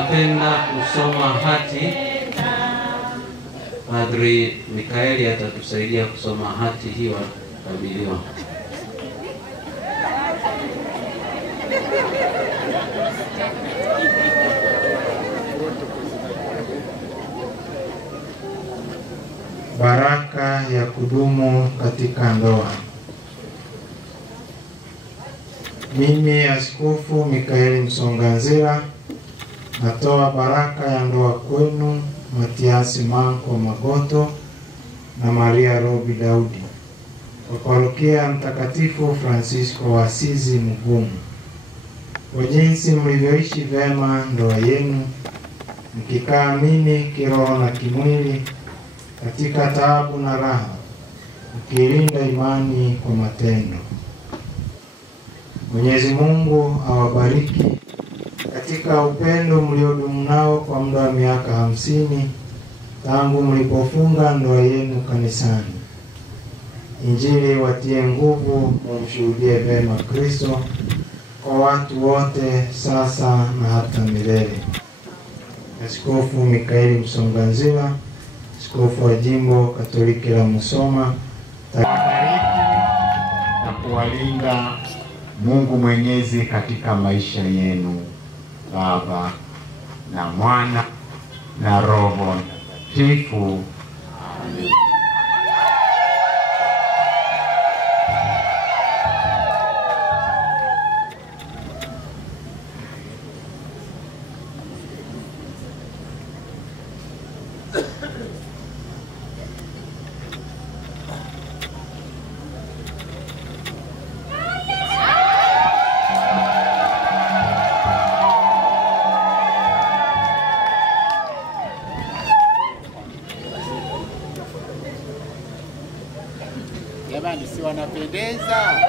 tunapenda kusoma hati. Padri Mikaeli atatusaidia kusoma hati hiyo kabiliwa. Baraka ya kudumu katika ndoa. Mimi Askofu Mikaeli Msonganzila natoa baraka ya ndoa kwenu Matiasi Manko Magoto na Maria Robi Daudi kwa parokia Mtakatifu Francisco wa Asizi Mugumu, kwa jinsi mlivyoishi vema ndoa yenu mkikaamini kiroho na kimwili katika taabu na raha, mkilinda imani kwa matendo. Mwenyezi Mungu awabariki katika upendo mliodumu nao kwa muda wa miaka 50 tangu mlipofunga ndoa yenu kanisani. Injili watie nguvu mumshuhudie vema Kristo kwa watu wote sasa na hata milele. Askofu Mikaeli Msonganzila, Askofu wa Jimbo Katoliki la Musoma, na kuwalinda Mungu Mwenyezi katika maisha yenu, Baba na Mwana na Roho Mtakatifu. Amen. Jamani, si wanapendeza?